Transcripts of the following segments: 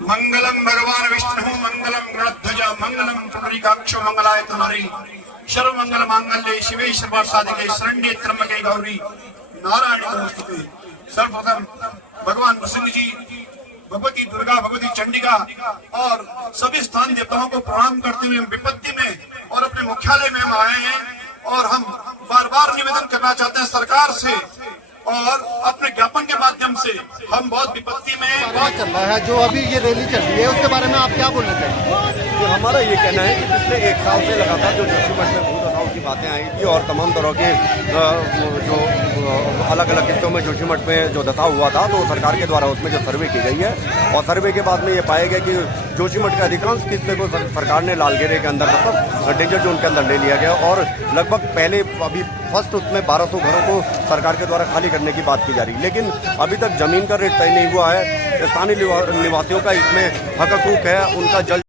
मंगलम भगवान विष्णु मंगलम गणध्वज मंगलम पुंडरीकाक्ष मंगलाय तुम्हारी सर्व मंगल मांगल्ये शिवे सर्वार्थसाधिके शरण्ये त्र्यंबके गौरी नारायणी नमोस्तुते। सर्वप्रथम भगवान नृसिंह जी, भगवती दुर्गा, भगवती चंडिका और सभी स्थान देवताओं को प्रणाम करते हुए विपत्ति में और अपने मुख्यालय में हम आए हैं और हम बार बार निवेदन करना चाहते हैं सरकार से और अपने ज्ञापन के माध्यम से हम बहुत विपत्ति में बहुत चल रहा है। जो अभी ये रैली चल रही है उसके बारे में आप क्या बोलना चाहेंगे? तो हमारा ये कहना है कि पिछले एक साल से लगातार जो जोशीमठ में भूत हटाओ की बातें आई थी और तमाम तरह के जो अलग अलग हिस्सों में जोशीमठ में जो दताव हुआ था, तो सरकार के द्वारा उसमें जो सर्वे की गई है और सर्वे के बाद में ये पाया गया कि जोशीमठ के अधिकांश हिस्से को सरकार ने लाल घेरे के अंदर, मतलब डेंजर जोन के अंदर ले लिया गया और लगभग पहले अभी फर्स्ट उसमें 1200 घरों को सरकार के द्वारा खाली करने की बात की जा रही है, लेकिन अभी तक जमीन का रेट तय नहीं हुआ है। स्थानीय निवासियों का इसमें हक हकूक है, उनका जल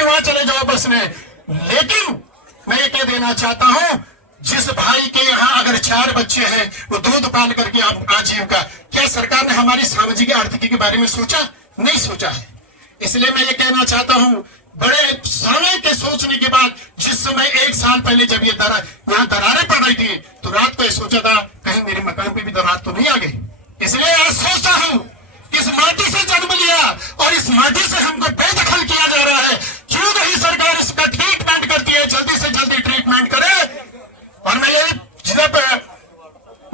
वहां चले जाओ बस में। लेकिन मैं ये कह देना चाहता हूं, जिस भाई के यहाँ अगर 4 बच्चे हैं वो दूध पाल करके आप आजीविका, क्या सरकार ने हमारी सामाजिक आर्थिकी के बारे में सोचा? नहीं सोचा है। इसलिए मैं ये कहना चाहता हूं, बड़े समय के सोचने के बाद, जिस समय 1 साल पहले जब ये यहाँ दरारें पड़ रही थी तो रात को ये सोचा था कहीं मेरे मकान पे भी दरार तो नहीं आ गई। इसलिए आज सोचता हूं, इस माटी से जन्म लिया और इस माटी से हमको बेदखल किया जा रहा है, क्यों नहीं सरकार इसका ट्रीटमेंट करती है? जल्दी से जल्दी ट्रीटमेंट करे। और मैं ये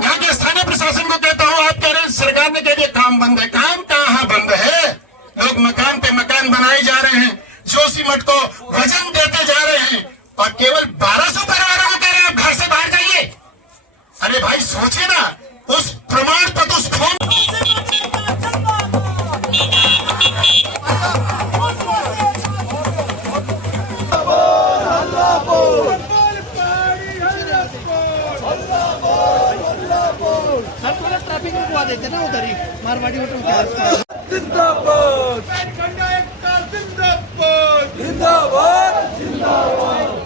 यहाँ के स्थानीय प्रशासन को कहता हूँ, आप कह रहे हैं सरकार ने कह दिया काम बंद है। काम कहाँ बंद है? लोग मकान पे मकान बनाए जा रहे हैं, जोशीमठ को वजन देते जा रहे हैं और केवल 1200 परिवारों को कह रहे हैं आप घर से बाहर जाइए। अरे भाई सोचिए ना, उस प्रमाण पत्र, उस फॉर्म ट्रैफिक रुकवा देते ना उधर ही मारवाड़ी होटल के आसपास। जिंदाबाद जिंदाबाद जिंदाबाद जिंदाबाद।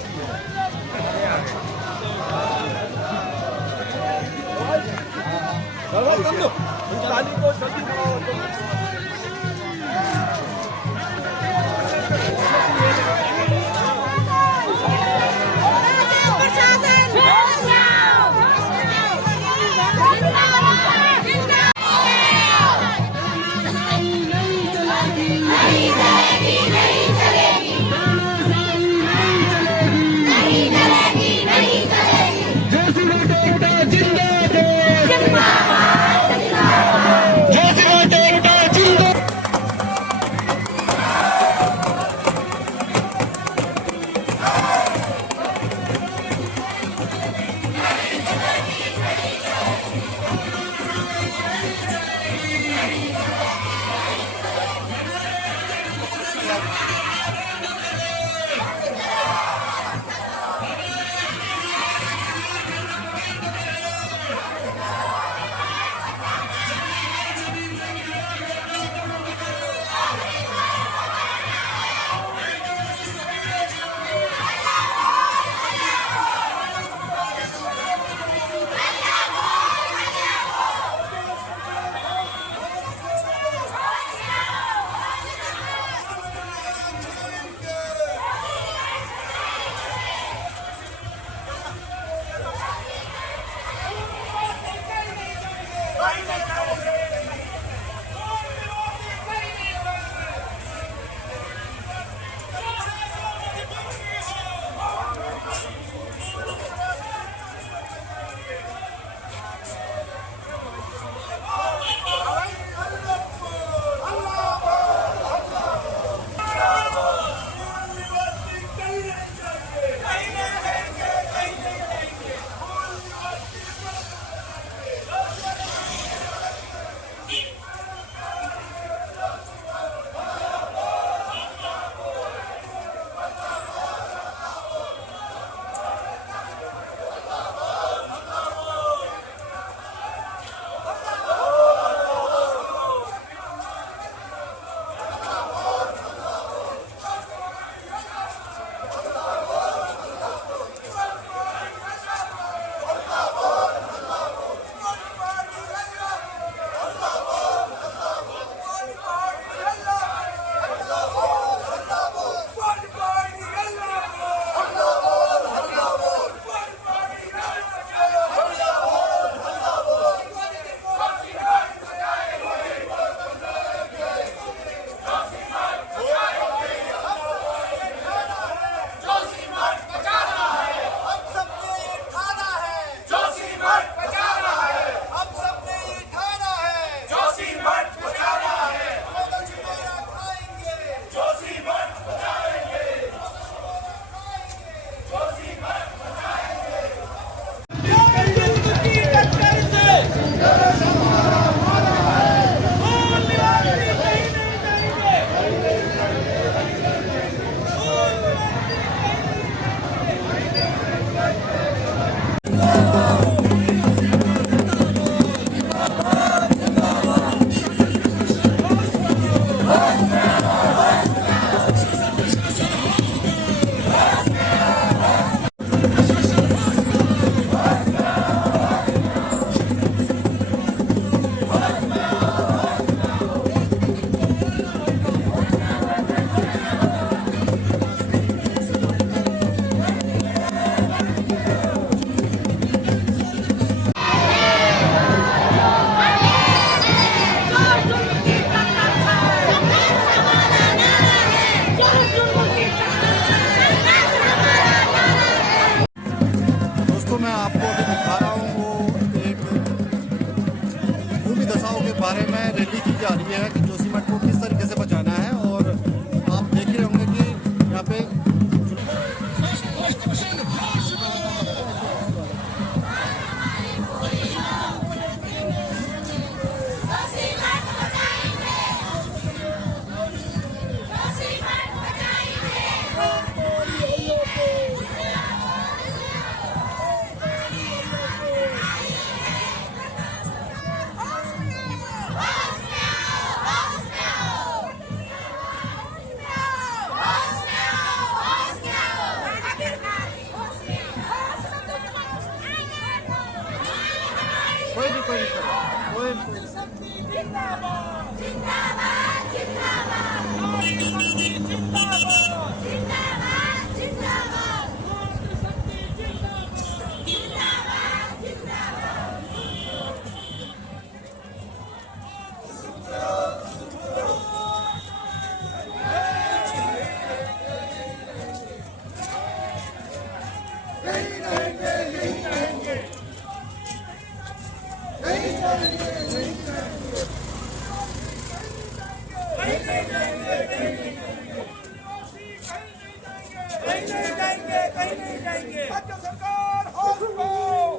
कहीं नहीं जाएंगे, कहीं नहीं जाएंगे। राज्य सरकार होश में,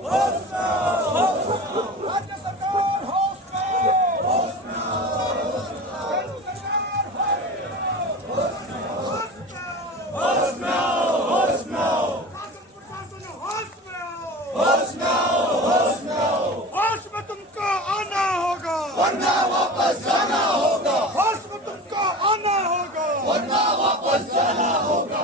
होश में, होश में। राज्य सरकार होश में, होश में, केंद्र सरकार होश में, होश में, होश में। शासन प्रशासन होश में, होश में, होश में। होश में तुमको आना होगा, वरना वापस जाना होगा। होश में तुमको आना होगा, वरना वापस जाना होगा।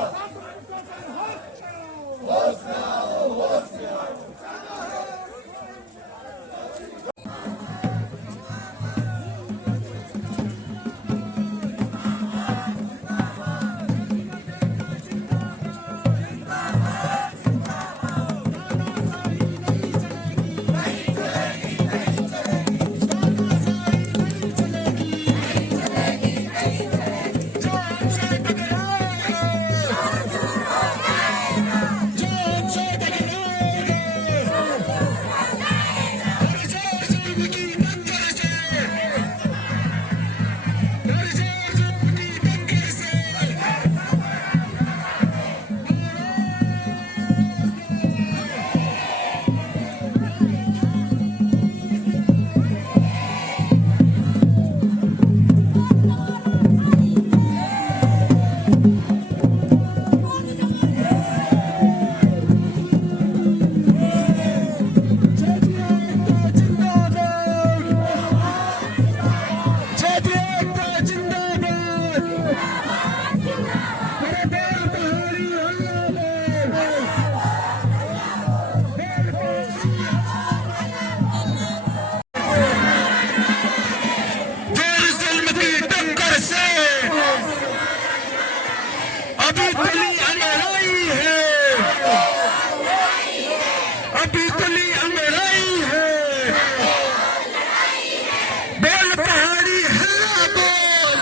अभी तुली अंगड़ाई है, अभी तुली अंगड़ाई है। बोल पहाड़ी हल्ला बोल,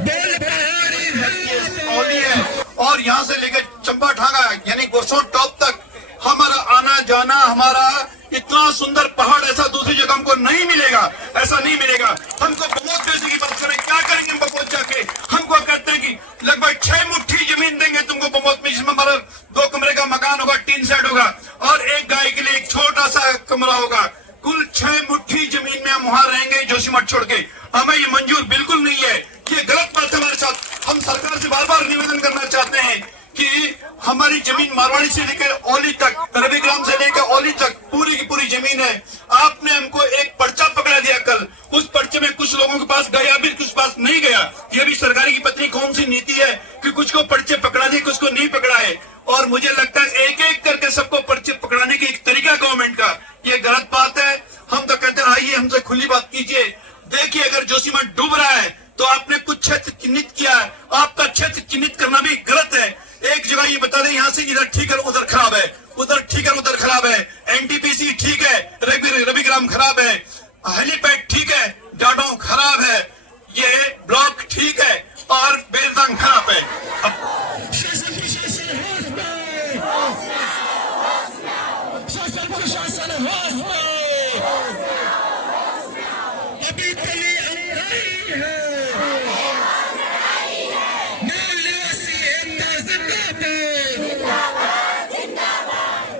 बोल पहाड़ी हल्ला औली है। और यहाँ से लेकर चंबा ढांगा यानी गोरसों टॉप तक हमारा आना जाना, हमारा इतना सुंदर पहाड़ ऐसा दूसरी जगह हमको नहीं मिलेगा, ऐसा नहीं मिलेगा। हमको बहुत पैसे की बात करें, क्या करेंगे हम बमोत जाके? हमको कहते हैं कि लगभग 6 मुट्ठी जमीन देंगे तुमको बमोत में, जिसमें हमारा 2 कमरे का मकान होगा, 3 सेट होगा और एक गाय के लिए एक छोटा सा कमरा होगा। कुल 6 मुट्ठी जमीन में हम वहां रहेंगे जोशीमठ छोड़ के। हमें ये मंजूर बिल्कुल नहीं है, ये गलत बात है हमारे साथ। हम सरकार से बार बार निवेदन करना चाहते हैं कि हमारी जमीन मारवाड़ी से लेकर औली तक, रविग्राम से लेकर औली तक पूरी की पूरी जमीन है। आपने हमको एक पर्चा पकड़ा दिया कल, उस पर्चे में कुछ लोगों के पास गया भी, कुछ पास नहीं गया। ये भी सरकारी की पत्नी कौन सी नीति है कि कुछ को पर्चे पकड़ा दिए, कुछ को नहीं पकड़ा है। और मुझे लगता है एक एक करके सबको पर्चे पकड़ाने की एक तरीका गवर्नमेंट का, ये गलत बात है। हम तो कहते हैं आइए हमसे खुली बात कीजिए। देखिए अगर जोशीमठ डूब रहा है तो आपने कुछ क्षेत्र चिन्हित किया है, आपका क्षेत्र चिन्हित करना भी गलत है। एक जगह ये बता दें यहाँ से इधर ठीक है उधर खराब है, उधर ठीक है उधर खराब है, एनटीपीसी ठीक है, रविग्राम खराब है, हेलीपैड ठीक है, डाडों खराब है, ये ब्लॉक ठीक है और बेलदांग खराब है। अभी तली अंगड़ाई है, मूल निवासी एकता जिंदाबाद,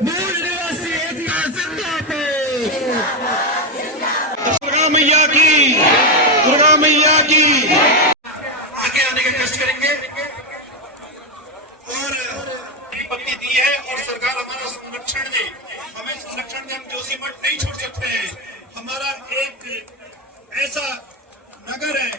मूल निवासी एकता जिंदाबाद। दुर्गा मैया की, दुर्गा मैया की। आगे आने का कष्ट करेंगे और पत्नी दी है और सरकार हमारा संरक्षण दे, हमें संरक्षण दे। हम जोशीमठ नहीं छोड़ सकते हैं। हमारा एक ऐसा नगर है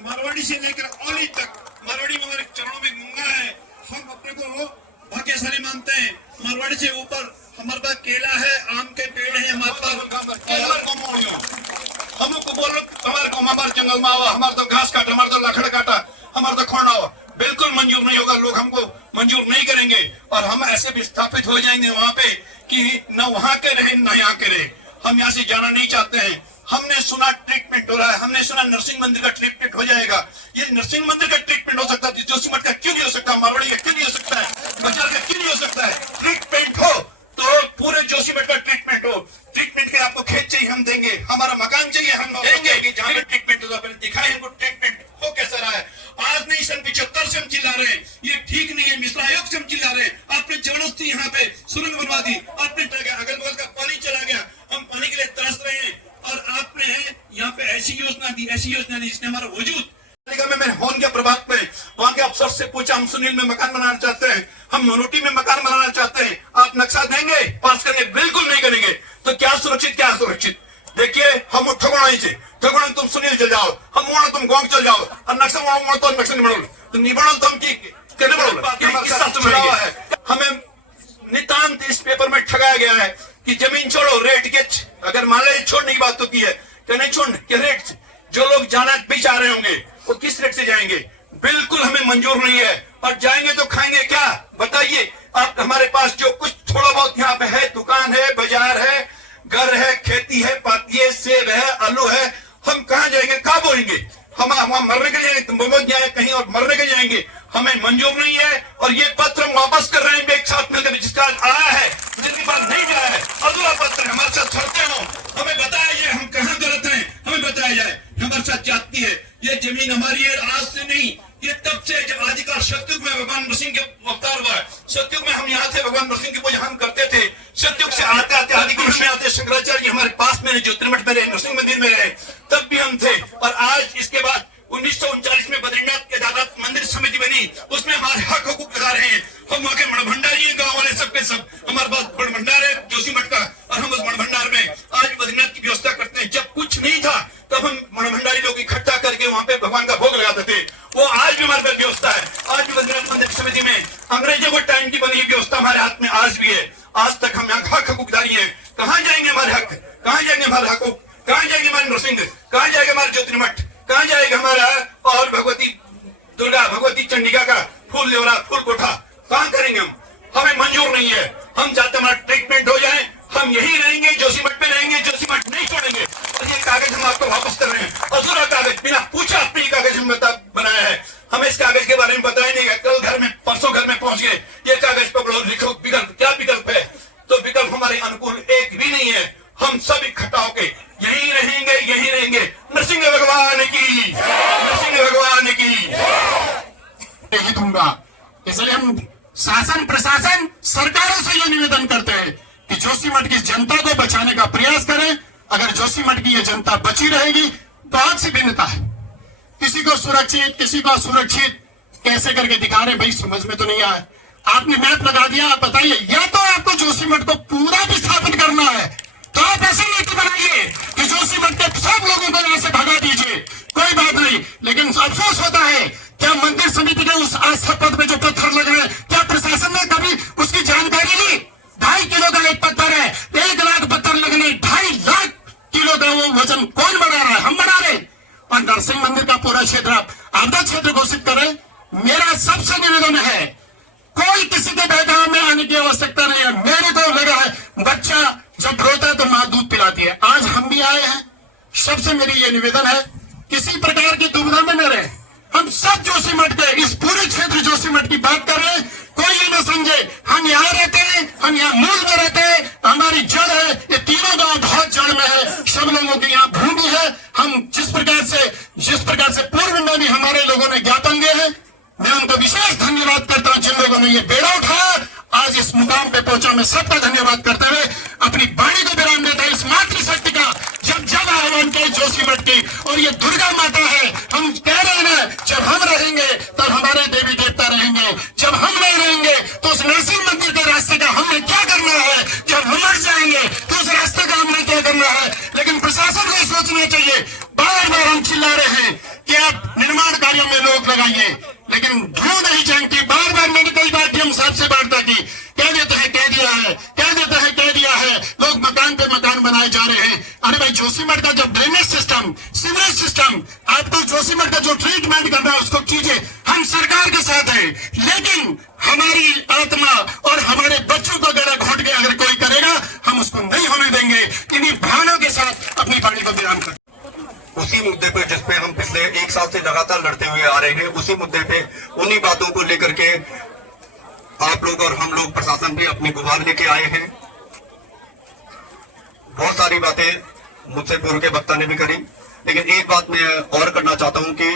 मारवाड़ी से लेकर औली तक, मारवाड़ी में हमारे चरणों में गंगा है। हम अपने को भाग्यशाली मानते हैं। मारवाड़ी से ऊपर हमारे पास केला है, आम के पेड़ है, हमारे पास हमको बोलो हमारे जंगल में आओ, हमारे तो घास काटा, हमारे तो लकड़ काटा, हमारे तो खोड़ा हो, बिल्कुल मंजूर नहीं होगा। लोग हमको मंजूर नहीं करेंगे और हम ऐसे विस्थापित हो जाएंगे वहां पे कि न वहां के रहे न यहाँ के रहे। हम यहाँ से जाना नहीं चाहते हैं। हमने सुना ट्रीटमेंट हो रहा है, हमने सुना नरसिंह मंदिर का ट्रीटमेंट हो जाएगा। ये नरसिंह मंदिर का ट्रीटमेंट हो सकता है, जोशीमठ का क्यों नहीं हो सकता? मारवाड़ी का क्यों नहीं हो सकता है? बाजार का क्यों नहीं हो सकता है? ट्रीटमेंट हो तो पूरे जोशीमठ का ट्रीटमेंट हो। ट्रीटमेंट के आपको खेत चाहिए हम देंगे, हमारा मकान चाहिए हम देंगे कि जहाँ पे ट्रीटमेंट होगा दिखाई है, इनको ट्रीटमेंट हो कैसा रहा है। आज नहीं, सन 75 से हम चिल्ला रहे हैं, ये ठीक नहीं है। मिश्रा आयोग से हम चिल्ला रहे हैं, आपने जबरदस्ती यहाँ पे सुरंग बनवा दी, आपने अगल बगल का पानी चला गया, हम पानी के लिए तरस रहे हैं, और आपने यहाँ पे ऐसी योजना दी जिसने हमारा वजूद में मैंने फोन किया प्रभात में, वहां के अफसर से पूछा, हम सुनील में मकान बनाना चाहते हैं, हम मनोटी में मकान बनाना चाहते हैं, आप नक्शा देंगे, पास करेंगे? बिल्कुल नहीं करेंगे। तो क्या सुरक्षित, क्या सुरक्षित? देखिए, हम ठगोड़ा तुम सुनील चल जाओ, हम मोड़ा तुम गांव चल जाओ, और नक्शा मोड़ तो नक्शा नहीं बढ़ो, तो नहीं बढ़ो तो हम हमें नितांत इस पेपर में ठगाया गया है कि जमीन छोड़ो, रेट के, अगर मान लो छोड़ने की बात होती है कि नहीं छोड़ने के रेट, जो लोग जाना भी चाह रहे होंगे वो किस रेट से जाएंगे? बिल्कुल हमें मंजूर नहीं है, और जाएंगे तो खाएंगे क्या? बताइए आप। हमारे पास जो कुछ थोड़ा बहुत यहाँ पे है, दुकान है, बाजार है, घर है, खेती है, पाती है, सेब है, आलू है, हम कहाँ जाएंगे, कहाँ बोलेंगे? हम वहां मरने के लिए तुम जाए कहीं और मरने के जाएंगे, हमें मंजूर नहीं है। और ये पत्र हम वापस कर रहे हैं एक साथ मिलकर, जिसका आया है, जिनके पास नहीं मिला है, अधूरा पत्र हमारे साथ छड़ते हो, हमें बताया जाए हम कहाँ गलत हैं, हमें बताया जाए, हमारे साथ जाती है। ये जमीन हमारी है, आज से नहीं, ये तब से जब आदिकाल सतयुग में भगवान नरसिंह के अवतार हुआ है। सतयुग में हम यहाँ थे, भगवान नरसिंह की पूजा हम करते थे। सतयुग से आते आते आदिकाल में आते शंकराचार्य हमारे पास में ज्योतिर्मठ में रहे, नरसिंह मंदिर में रहे, तब भी हम थे। और आज इसके बाद 1939 में बद्रीनाथ केदारनाथ मंदिर समिति बनी, उसमें हमारे हक हुकूक लगा रहे हैं। हम वहाँ के मणभंडारी हैं, गाँव वाले सबके सब, हमारे पास मणभंडार है जोशीमठ का, और हम उस मणभंडार में आज बद्रीनाथ की व्यवस्था करते हैं। जब कुछ नहीं था तब हम मणभंडारी लोग इकट्ठा करके वहाँ पे भगवान का भोग लगाते थे, वो आज भी हमारे पास व्यवस्था है। आज भी बद्रीनाथ मंदिर समिति में अंग्रेजों के टाइम की बनी व्यवस्था हमारे हाथ में आज भी है। आज तक हम यहाँ हक हकूकदारी है। कहाँ जाएंगे हमारे हक, कहाँ जाएंगे हमारे हकूक, कहाँ जाएंगे हमारे नरसिंह, कहाँ जाएगा हमारे ज्योतिर्मठ, कहाँ जाएगा हमारा और भगवती दुर्गा, भगवती चंडिका का फूल देवरा, फूल कोठा, कहाँ करेंगे हम? हमें मंजूर नहीं है। हम चाहते हमारा ट्रीटमेंट हो जाए, हम यही रहेंगे, जोशीमठ में रहेंगे, जोशीमठ नहीं छोड़ेंगे। और ये कागज हम आपको वापस कर रहे हैं, अधूरा कागज, बिना पूछा अपनी कागज हम बनाया है। हमें इस कागज के बारे में पता ही नहीं है। कल घर में, परसों घर में पहुंच गए, ये कागज पर लिखो विकल्प, क्या विकल्प है? तो विकल्प हमारे अनुकूल एक भी नहीं है। हम सब इकट्ठा होके यही रहेंगे, यही रहेंगे। नरसिंह भगवान की, नरसिंह भगवान की यही दूंगा। इसलिए हम शासन, प्रशासन, सरकारों से ये निवेदन करते हैं कि जोशीमठ की जनता को बचाने का प्रयास करें। अगर जोशीमठ की ये जनता बची रहेगी तो आपसे विनता है, किसी को सुरक्षित, किसी को असुरक्षित कैसे करके दिखा रहे भाई, समझ में तो नहीं आया। आपने मैप लगा दिया, आप बताइए, या तो आपको जोशीमठ को पूरा विस्थापित करना है तो आप ऐसी नीति बनाइए कि जोशीमठ के सब लोगों को यहाँ से भगा दीजिए, कोई बात नहीं। लेकिन अफसोस होता है, क्या मंदिर समिति के उस आस्था पद में जो पत्थर लग रहे हैं, क्या प्रशासन ने कभी उसकी जानकारी ली? 2.5 किलो का एक पत्थर है, 1 लाख पत्थर लगने, 2.5 लाख किलो का वो वजन कौन बना रहा है? हम बना रहे। और नरसिंह मंदिर का पूरा क्षेत्र आप आपदा क्षेत्र घोषित करें। मेरा सबसे निवेदन है, कोई किसी के बहकावे में आने की आवश्यकता नहीं है। मेरे को लगा है, बच्चा जब रोता है तो माँ दूध पिलाती है। आज हम भी आए हैं, सबसे मेरी ये निवेदन है, किसी प्रकार की दुविधा में न रहे। हम सब जोशीमठ के, इस पूरे क्षेत्र जोशीमठ की बात कर रहे हैं, कोई ये न समझे हम यहाँ रहते हैं, हम यहाँ मूल में रहते हैं, हमारी जड़ है, ये तीनों गांव बहुत जड़ में है, सब लोगों की यहाँ भूमि है। हम जिस प्रकार से पूर्व में भी हमारे लोगों ने ज्ञापन दिए हैं, मैं उनको विशेष धन्यवाद करता हूँ जिन लोगों ने ये बेड़ा उठाया, आज इस मुकाम पे पहुंचा। मैं सबका धन्यवाद करते हुए अपनी वाणी को विराम देता हूं। इस मातृशक्ति का जब आह्वान किया जोशीमठ की, और ये दुर्गा माता है, हम कह रहे हैं ना, जब हम रहेंगे तब हमारे देवी देवता रहेंगे, जब हम नहीं रहेंगे तो उस नरसिंह मंदिर के रास्ते का हमने क्या करना है, जब हम मर जाएंगे तो उस रास्ते का हमने क्या करना है। लेकिन प्रशासन को सोचना चाहिए। बार बार हम चिल्ला रहे हैं कि आप निर्माण कार्यों में लोग लगाइए, लेकिन धू नहीं जानती। बार बार मैंने कई बार डीएम साहब से वार्ता की, कह देते हैं कह दिया है, कह देते हैं कह दिया है, लोग मकान पे मकान बनाए जा रहे हैं। अरे भाई, जोशीमठ का जो ड्रेनेज सिस्टम, सीवरेज सिस्टम, आपको जोशीमठ का जो ट्रीटमेंट करना है उसको कीजिए, हम सरकार के साथ हैं। लेकिन हमारी आत्मा और हमारे बच्चों को गला घोट के अगर कोई करेगा, हम उसको नहीं होने देंगे। इन्हीं भावनाओं के साथ अपनी वाणी को विराम कर। उसी मुद्दे पे जिसपे हम पिछले 1 साल से लगातार लड़ते हुए आ रहे हैं, उसी मुद्दे पे, उन्हीं बातों को लेकर के आप लोग और हम लोग, प्रशासन भी अपनी गुहार लेके आए हैं। बहुत सारी बातें मुझसे पूर्व के वक्ता ने भी करी, लेकिन एक बात मैं और करना चाहता हूं कि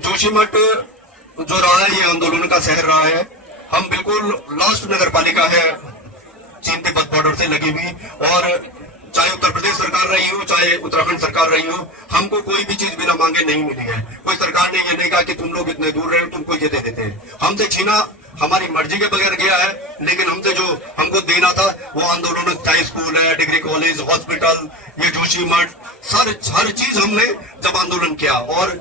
जोशीमठ जो रहा है ये आंदोलन का शहर रहा है। हम बिल्कुल लास्ट नगर पालिका है चीन तिब्बत बॉर्डर से लगी हुई, और चाहे उत्तर प्रदेश सरकार रही हो चाहे उत्तराखंड सरकार रही हो, हमको कोई भी चीज बिना मांगे नहीं मिली है। कोई सरकार ने ये नहीं कहा कि तुम लोग इतने दूर रहे हो तुमको ये दे देते हैं। हमसे छीना हमारी मर्जी के बगैर गया है, लेकिन हमसे जो हमको देना था वो आंदोलन, चाहे स्कूल है, डिग्री कॉलेज, हॉस्पिटल, ये जोशीमठ, हर चीज हमने जब आंदोलन किया, और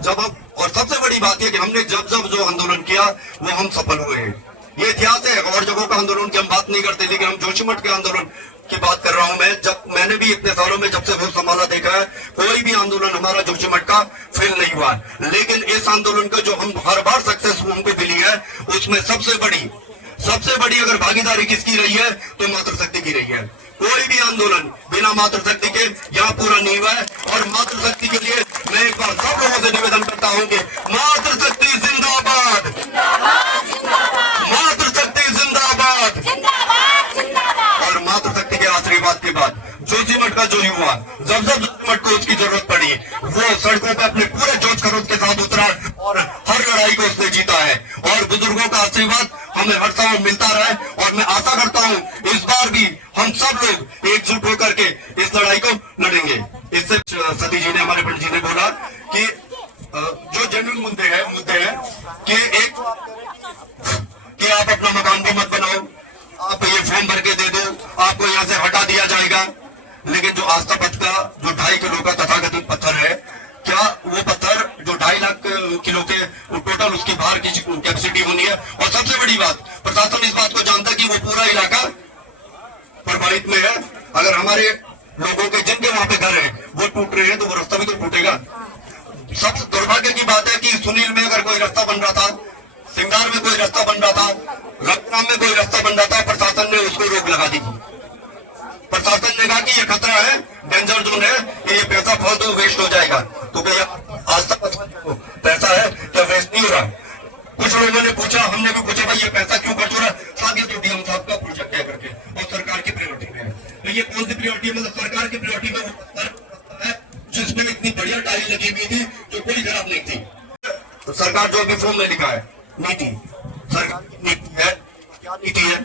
सबसे बड़ी बात यह कि हमने जब जो आंदोलन किया वो हम सफल हुए हैं। ये इतिहास है, और जगहों का आंदोलन की हम बात नहीं करते, लेकिन हम जोशीमठ के आंदोलन की बात कर रहा हूं मैं। मैंने भी इतने सालों में जब से वो संभाला देखा है, कोई भी आंदोलन हमारा जोशीमठ का फेल नहीं हुआ। लेकिन इस आंदोलन का जो हम हर बार सक्सेस हमको मिली है, उसमें सबसे बड़ी अगर भागीदारी किसकी रही है तो मातृशक्ति की रही है। कोई भी आंदोलन बिना मातृशक्ति के यहाँ पूरा नहीं हुआ है। और मातृशक्ति के लिए मैं एक बार सब लोगों से निवेदन करता हूँ कि मातृशक्ति जिंदाबाद, मातृशक्ति जिंदाबाद। और मातृशक्ति के आशीर्वाद के बाद जोशीमठ का जो युवा जब जोशीमठ को उसकी जरूरत पड़ी, वो सड़कों पे अपने पूरे जोश खरोश के साथ उतरा और हर लड़ाई को उसने जीता है। और बुजुर्गों का आशीर्वाद हमें हर समय मिलता रहे, और मैं आशा करता हूँ इस बार भी हम सब लोग एकजुट होकर के इस लड़ाई को लड़ेंगे। इससे सती जी ने, हमारे पंडित जी ने बोला कि जो जेन्युइन मुद्दे हैं कि आप अपना मकान भी मत बनाओ, आप ये फॉर्म भर के दे दो, आपको यहाँ से हटा दिया जाएगा। लेकिन जो आस्था पथ का जो 2.5 किलो का तथाकथित पत्थर है, क्या वो पत्थर जो 2.5 लाख किलो के टोटल उसकी बाहर की कैपेसिटी होनी है। और सबसे बड़ी बात, प्रशासन इस बात को जानता है कि वो पूरा इलाका प्रभावित में है। अगर हमारे लोगों के जिनके वहां पे घर है वो टूट रहे हैं तो वो रास्ता भी तो टूटेगा। सबसे दुर्भाग्य की बात है कि सुनील में अगर कोई रास्ता बन रहा था, सिंगार में कोई रास्ता बन रहा था, रतनाम में कोई रास्ता बन रहा था, प्रशासन ने उसको रोक लगा दी। प्रशासन ने कहा कि ये खतरा है, डेंजर जोन है, ये पैसा फालतू वेस्ट हो जाएगा। तो भैया आस्था पैसा है क्या वेस्ट नहीं हो रहा? कुछ लोगों ने पूछा, हमने भी पूछा भाई ये पैसा क्यों खर्च हो रहा है? साथ ही तो डीएम साहब का प्रोजेक्ट है करके, और सरकार की प्रायोरिटी में है। तो ये कौन सी प्रायोरिटी है? मतलब सरकार की प्रायोरिटी में है जिसमें इतनी बढ़िया टाइल लगी हुई थी जो कोई खराब नहीं थी। तो सरकार जो अभी फॉर्म में लिखा है नीति, सरकार की नीति है, क्या नीति है?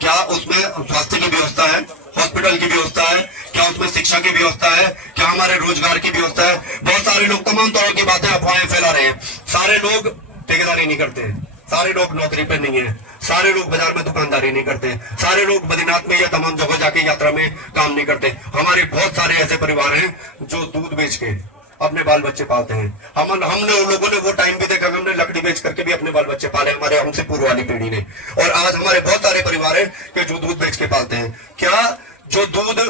क्या उसमें स्वास्थ्य की व्यवस्था है, हॉस्पिटल की व्यवस्था है, क्या उसमें शिक्षा की व्यवस्था है, क्या हमारे रोजगार की व्यवस्था है? बहुत सारे लोग तमाम तरह की बातें, अफवाहें फैला रहे हैं। सारे लोग ठेकेदारी नहीं करते, सारे लोग नौकरी पे नहीं है, सारे लोग बाजार में दुकानदारी नहीं करते, सारे लोग बद्रीनाथ में या तमाम जगह जाके यात्रा में काम नहीं करते। हमारे बहुत सारे ऐसे परिवार हैं जो दूध बेच के अपने बाल बच्चे पालते हैं। हमने उन लोगों ने वो टाइम भी देखा, हमने लकड़ी बेच करके भी अपने बाल बच्चे पाले, हमारे हमसे पूर्व वाली पीढ़ी ने। और आज हमारे बहुत सारे परिवार हैं कि जो दूध बेच के पालते हैं। क्या जो दूध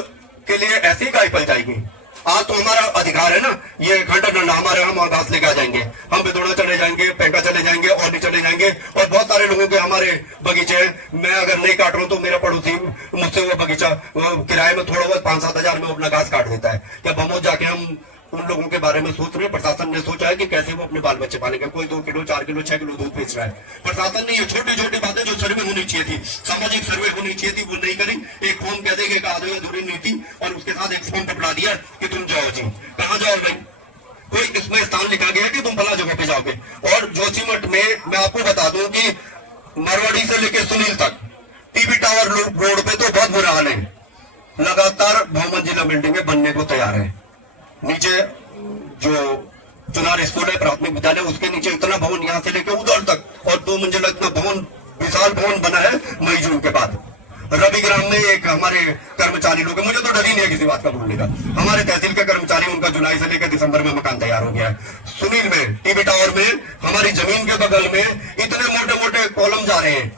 के लिए ऐसी गाय पल जाएगी? आज तो हमारा अधिकार है ना, ये घंटा डंडा हमारे, हम घास लेके आ जाएंगे, हम बिदोड़ा चले जाएंगे, पेंका चले जाएंगे, और भी चले जाएंगे। और बहुत सारे लोगों के हमारे बगीचे हैं, मैं अगर नहीं काट रहा हूँ तो मेरा पड़ोसी मुझसे वो बगीचा किराए में थोड़ा बहुत 5-7 हजार में अपना घास काट देता है। क्या बहुत जाके हम उन लोगों के बारे में सोच रहे हैं? प्रशासन ने सोचा है कि कैसे वो अपने बाल बच्चे पालेंगे। कोई 2 किलो 4 किलो 6 किलो दूध बेच रहा है। प्रशासन ने ये छोटी छोटी बातें जो सर्वे होनी चाहिए थी, सामाजिक सर्वे होनी चाहिए थी, वो नहीं करी। एक फॉर्म कह देंगे आधे अधूरी नीति, और उसके साथ एक फॉर्म पकड़ा दिया कि तुम जाओ जी। कहाँ जाओ भाई? कोई इसमें स्थान लिखा गया कि तुम फला जगह पे जाओगे। और जोशीमठ में मैं आपको बता दूं कि मरवाड़ी से लेकर सुनील तक टीवी टावर रोड पे तो बहुत बुरा हाल है। लगातार बहुमंजिला बिल्डिंगें बनने को तैयार है। नीचे जो चुनार स्कूल है, प्राथमिक विद्यालय, उसके नीचे इतना भवन यहाँ से लेकर उधर तक, और 2 मंजिला इतना भवन, विशाल भवन बना है मई जून के बाद। रविग्राम में एक हमारे कर्मचारी लोग, मुझे तो डर ही नहीं है किसी बात का बोलने का, हमारे तहसील के कर्मचारी, उनका जुलाई से लेकर दिसंबर में मकान तैयार हो गया है। सुनील में टीवी टावर में हमारी जमीन के बगल में इतने मोटे मोटे कॉलम जा रहे हैं।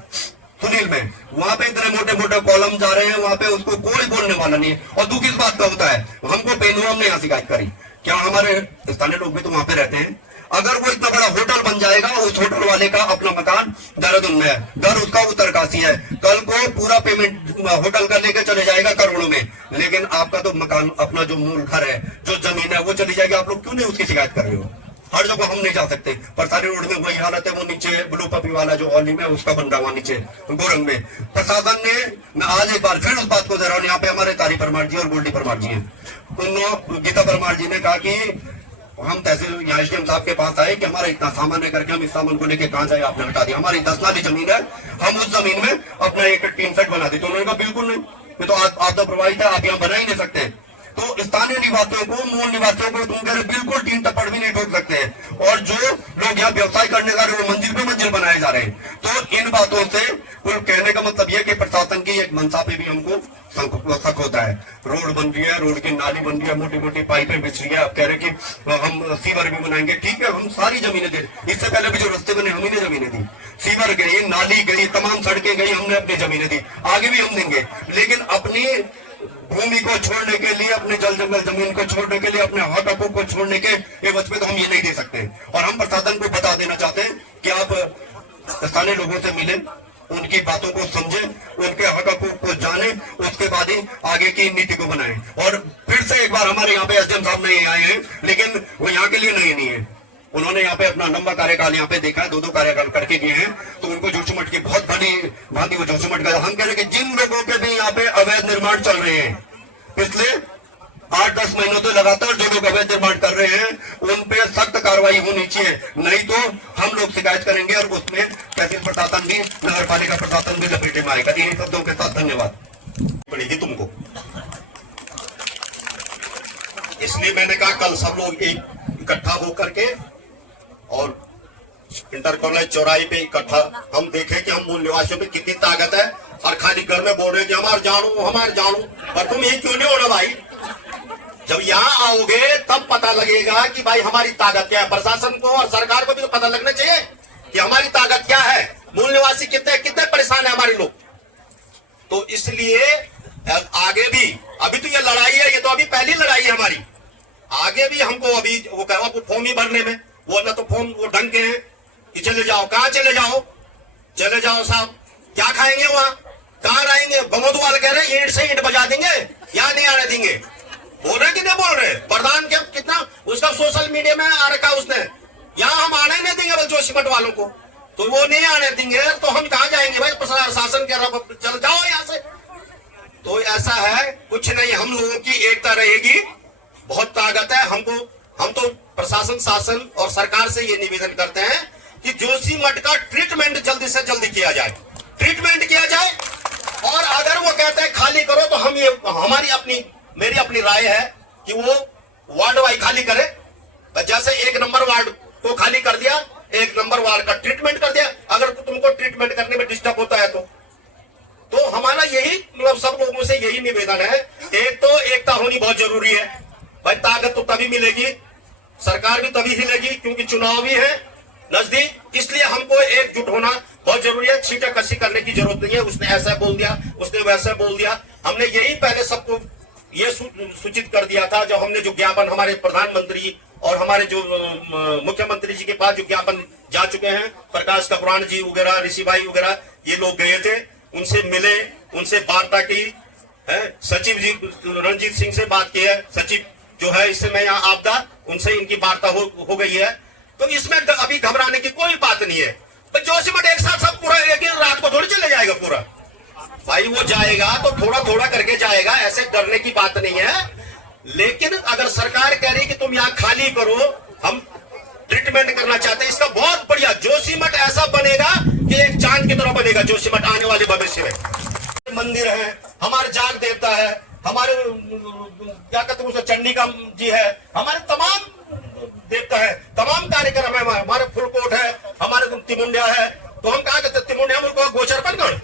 सुनील में वहां पे इतने मोटे मोटे कॉलम जा रहे हैं, वहां पे उसको कोई बोलने वाला नहीं है। और दुख इस बात का होता है, हमको पेनुआ ने यहाँ शिकायत करी, क्या हमारे स्थानीय लोग भी तो वहां पे रहते हैं। अगर वो इतना बड़ा होटल बन जाएगा, उस होटल वाले का अपना मकान देहरादून में है, घर उसका उत्तरकाशी है, कल को पूरा पेमेंट होटल का लेकर चले जाएगा करोड़ों में, लेकिन आपका तो मकान, अपना जो मूल घर है, जो जमीन है, वो चली जाएगी। आप लोग क्यों नहीं उसकी शिकायत कर रहे हो? हर जगह हम नहीं जा सकते, पर सारी रोड में वही हालत है। वो नीचे ब्लू पपी वाला जो हॉली में उसका बन रहा, वहां नीचे गोरंग में प्रशासन ने, मैं आज एक बार फिर उस बात को जरा, यहाँ पे हमारे तारी परमार जी और गोल्डी परमार जी हैं, उन गीता परमार जी ने कहा कि हम तहसील या एसडीएम साहब के पास आए कि हमारा इतना सामान है करके हम इस सामान को लेके कहाँ जाए, आपने हटा दिया। हमारी 10 नाली जमीन है, हम उस जमीन में अपना एक टीन सेट बना दी। तो उन्होंने कहा बिल्कुल नहीं, ये तो आपदा प्रभावित है, आप यहाँ बना ही नहीं सकते। तो स्थानीय निवासियों को, मूल निवासियों को तुम कह रहे बिल्कुल टीन टप्पड़ भी नहीं ठोक सकते हैं, और जो लोग यहाँ व्यवसाय करने जा रहे हैं वो मंजिल पे मंजिल बनाए जा रहे हैं। तो इन बातों से कुल कहने का मतलब यह कि प्रशासन की एक मंशा पे भी हमको शक होता है। रोड बन रही है, रोड की नाली बन रही है, मोटी मोटी पाइपें बिछ रही है, आप कह रहे कि हम सीवर भी बनाएंगे। ठीक है, हम सारी जमीनें दे, इससे पहले भी जो रास्ते बने हम ही ने जमीनें दी, सीवर गई, नाली गई, तमाम सड़कें गई, हमने अपनी जमीनें दी, आगे भी हम देंगे। लेकिन अपनी भूमि को छोड़ने के लिए, अपने जल जंगल जमीन को छोड़ने के लिए, अपने हक हकों को छोड़ने के एवज पे तो हम ये नहीं दे सकते। और हम प्रशासन को बता देना चाहते हैं कि आप स्थानीय लोगों से मिले, उनकी बातों को समझे, उनके हक हकों को जाने, उसके बाद ही आगे की नीति को बनाएं। और फिर से एक बार हमारे यहाँ पे एसडीएम साहब नहीं आए हैं, लेकिन वो यहाँ के लिए नहीं है, उन्होंने यहाँ पे अपना लंबा कार्यकाल यहाँ पे देखा है, 2-2 कार्यकाल करके गए हैं। तो उनको जोशीमठ की बहुत भांति वो जोशीमठ का, हम कह रहे हैं कि जिन लोगों के भी यहाँ पे अवैध निर्माण चल रहे हैं, पिछले 8-10 महीनों से लगातार जो लोग अवैध निर्माण कर रहे हैं, उन पे सख्त कार्रवाई होनी चाहिए, नहीं तो हम लोग शिकायत करेंगे और उसमें तहसील प्रशासन भी, नगर पालिका प्रशासन भी लपेटे में आएगा। इन शब्दों के साथ धन्यवाद पड़ेगी तुमको। इसलिए मैंने कहा कल सब लोग इकट्ठा होकर के और इंटर कॉलेज चौराहे पे इकट्ठा हम देखें कि हम मूल निवासियों में कितनी ताकत है। और खाली घर में बोल रहे कि हमारे जानू, पर तुम ये क्यों नहीं हो रहा भाई? जब यहाँ आओगे तब पता लगेगा कि भाई हमारी ताकत क्या है। प्रशासन को और सरकार को भी तो पता लगना चाहिए कि हमारी ताकत क्या है, मूल निवासी कितने परेशान है हमारे लोग। तो इसलिए आगे भी, अभी तो ये लड़ाई है, ये तो अभी पहली लड़ाई है हमारी, आगे भी हमको अभी वो कहा फॉर्म ही भरने में, वो ना तो फॉर्म वो ढंग के हैं कि चले जाओ। कहाँ चले जाओ साहब, क्या खाएंगे वहाँ, कहाँ रहेंगे? बमोदवाल कह रहे ईंट से ईंट बजा देंगे, यहाँ नहीं आने देंगे। बोल रहे कि नहीं बोल रहे? प्रधान क्या कितना उसका सोशल मीडिया में आ रखा उसने, यहाँ हम आने नहीं देंगे जोशीमठ वालों को, तो वो नहीं आने देंगे तो हम कहाँ जाएंगे भाई? प्रशासन कह रहा चल जाओ यहाँ से। तो ऐसा है कुछ नहीं, हम लोगों की एकता रहेगी, बहुत ताकत है हमको। हम तो प्रशासन, शासन और सरकार से ये निवेदन करते हैं कि जोशीमठ का ट्रीटमेंट जल्दी से जल्दी किया जाए, और अगर वो कहते हैं खाली करो तो हम ये मेरी अपनी राय है कि वो वार्ड वाइज खाली करे। जैसे 1 नंबर वार्ड को खाली कर दिया, 1 नंबर वार्ड का ट्रीटमेंट कर दिया। अगर तुमको ट्रीटमेंट करने में डिस्टर्ब होता है तो हमारा यही मतलब सब लोगों से यही निवेदन है। एक तो एकता होनी बहुत जरूरी है भाई, ताकत तो तभी मिलेगी, सरकार भी तभी हिलेगी क्योंकि चुनाव भी है नजदीक, इसलिए हमको एकजुट होना बहुत जरूरी है। छींटा-कसी करने की जरूरत नहीं है, उसने ऐसा बोल दिया, उसने वैसा बोल दिया। हमने यही पहले सबको ये सूचित कर दिया था जब हमने जो ज्ञापन हमारे प्रधानमंत्री और हमारे जो मुख्यमंत्री जी के पास जो ज्ञापन जा चुके हैं, प्रकाश कपुरान जी वगैरह, ऋषि भाई वगैरह, ये लोग गए थे, उनसे मिले, उनसे वार्ता की है। सचिव जी रणजीत सिंह से बात की है, सचिव जो है इस समय यहाँ आपदा, उनसे इनकी वार्ता हो गई है। तो इसमें अभी घबराने की कोई बात नहीं है। तो जोशीमठ एक साथ सब पूरा एक रात को थोड़ी चले जाएगा पूरा भाई, वो जाएगा तो थोड़ा थोड़ा करके जाएगा, ऐसे डरने की बात नहीं है। लेकिन अगर सरकार कह रही कि तुम यहाँ खाली करो, हम ट्रीटमेंट करना चाहते हैं, इसका बहुत बढ़िया जोशीमठ ऐसा बनेगा कि एक चांद की तरह बनेगा जोशीमठ आने वाले भविष्य में। मंदिर है, हमारे जाग देवता है, हमारे क्या कहते हैं चंडिका जी है, हमारे तमाम देवता है, तमाम कार्यक्रम है, हमारे फुलकोट है, हमारे तिमुंडिया है। तो हम कहा कहते तिमुंडिया मुल्क गोचर बनगढ़।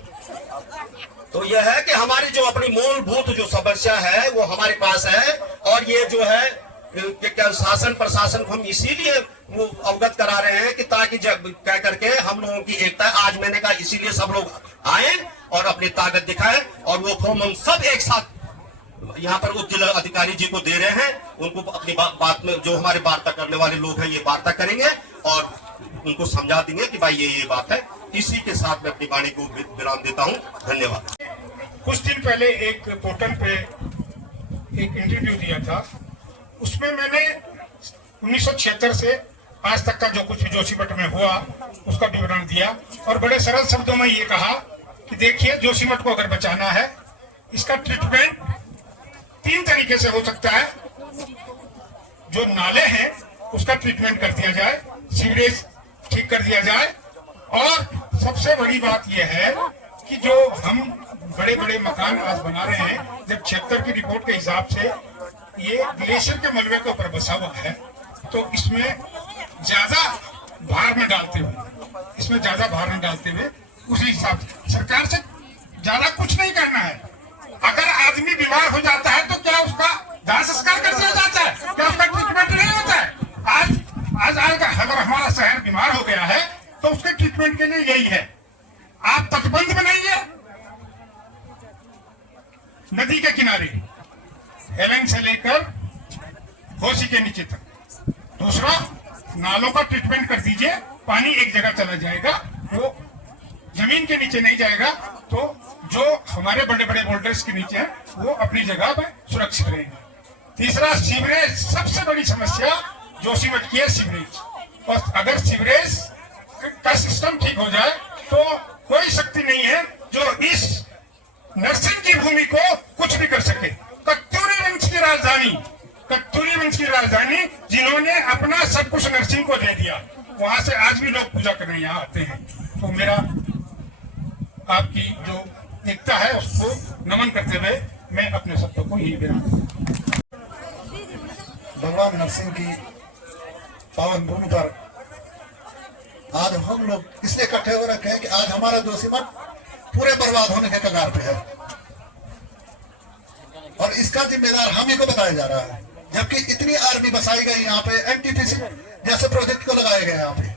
तो यह है कि हमारी जो अपनी मूलभूत जो समस्या है वो हमारे पास है, और ये जो है क्या शासन प्रशासन को हम इसीलिए वो अवगत करा रहे हैं कि ताकि कह करके हम लोगों की एकता। आज मैंने कहा इसीलिए सब लोग आए और अपनी ताकत दिखाएं, और वो फॉर्म हम सब एक साथ यहाँ पर उप जिला अधिकारी जी को दे रहे हैं। उनको अपनी बात में जो हमारे वार्ता करने वाले लोग हैं ये वार्ता करेंगे और उनको समझा देंगे कि भाई ये बात है। इसी के साथ मैं अपनी वाणी को विराम देता हूँ। धन्यवाद। कुछ दिन पहले एक पोर्टल पे एक इंटरव्यू दिया था, उसमें मैंने 1976 से आज तक का जो कुछ भी जोशीमठ में हुआ उसका विवरण दिया, और बड़े सरल शब्दों में ये कहा कि देखिए जोशीमठ को अगर बचाना है, इसका ट्रीटमेंट 3 तरीके से हो सकता है। जो नाले हैं उसका ट्रीटमेंट कर दिया जाए, सीवरेज ठीक कर दिया जाए। और सबसे बड़ी बात यह है कि जो हम बड़े बड़े मकान आज बना रहे हैं, जब 76 की रिपोर्ट के हिसाब से ये ग्लेशियर के मलबे के ऊपर बसा हुआ है, तो इसमें ज्यादा भार में डालते हुए उसी हिसाब से सरकार से ज्यादा कुछ नहीं करना है। अगर आदमी बीमार हो जाता है तो क्या उसका दाह संस्कार कर दिया जाता है? क्या उसका ट्रीटमेंट नहीं होता है? आज अगर हमारा शहर बीमार हो गया है तो उसके ट्रीटमेंट के लिए यही है, आप तटबंध बनाइए नदी के किनारे, हेलेन से लेकर घोसी के नीचे तक। दूसरा, नालों का ट्रीटमेंट कर दीजिए, पानी एक जगह चला जाएगा, वो जमीन के नीचे नहीं जाएगा, तो जो हमारे बड़े बड़े बोल्डर्स के नीचे है वो अपनी जगह पर सुरक्षित रहेंगे। तीसरा, सीवरेज, सबसे बड़ी समस्या जोशीमठ की है सीवरेज। और अगर सीवरेज का सिस्टम ठीक हो जाए तो कोई शक्ति नहीं है जो इस नरसिंह की भूमि को कुछ भी कर सके। कत्यूरी वंश की राजधानी जिन्होंने अपना सब कुछ नरसिंह को दे दिया, वहां से आज भी लोग पूजा करने यहाँ आते हैं। तो मेरा आपकी जो एकता है उसको नमन करते हुए मैं अपने शब्दों को यही विराम देता हूं। भगवान नरसिंह की पावन भूमि पर आज हम लोग इसलिए इकट्ठे हो रखे हैं कि आज हमारा जोशीमठ पूरे बर्बाद होने के कगार पे है, और इसका जिम्मेदार हम ही को बताया जा रहा है। जबकि इतनी आर्मी बसाई गई यहाँ पे, एनटीपीसी जैसे प्रोजेक्ट को लगाए गए यहाँ पे,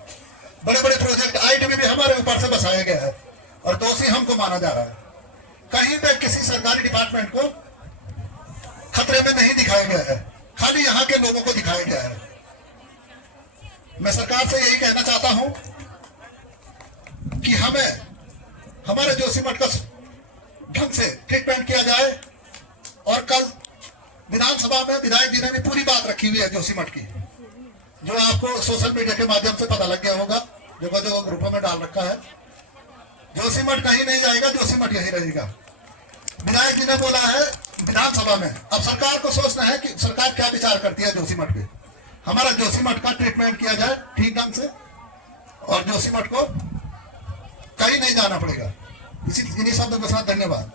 बड़े बड़े प्रोजेक्ट आईटीबी भी हमारे ऊपर से बसाया गया है, और दोषी हमको माना जा रहा है। कहीं पे किसी सरकारी डिपार्टमेंट को खतरे में नहीं दिखाया गया है, खाली यहाँ के लोगों को दिखाया गया है। मैं सरकार से यही कहना चाहता हूं कि हमें हमारे जोशीमठ का ढंग से ट्रीटमेंट किया जाए। और कल विधानसभा में विधायक जी ने भी पूरी बात रखी हुई है जोशीमठ की, जो आपको सोशल मीडिया के माध्यम से पता लग गया होगा, जो ग्रुपों में डाल रखा है। जोशीमठ कहीं नहीं जाएगा, जोशीमठ यही रहेगा। विधायक जी ने बोला है विधानसभा में। अब सरकार को सोचना है कि सरकार क्या विचार करती है जोशीमठ पे। हमारा जोशीमठ का ट्रीटमेंट किया जाए ठीक ढंग से, और जोशीमठ को कहीं नहीं जाना पड़ेगा। इन्हीं शब्दों के साथ धन्यवाद।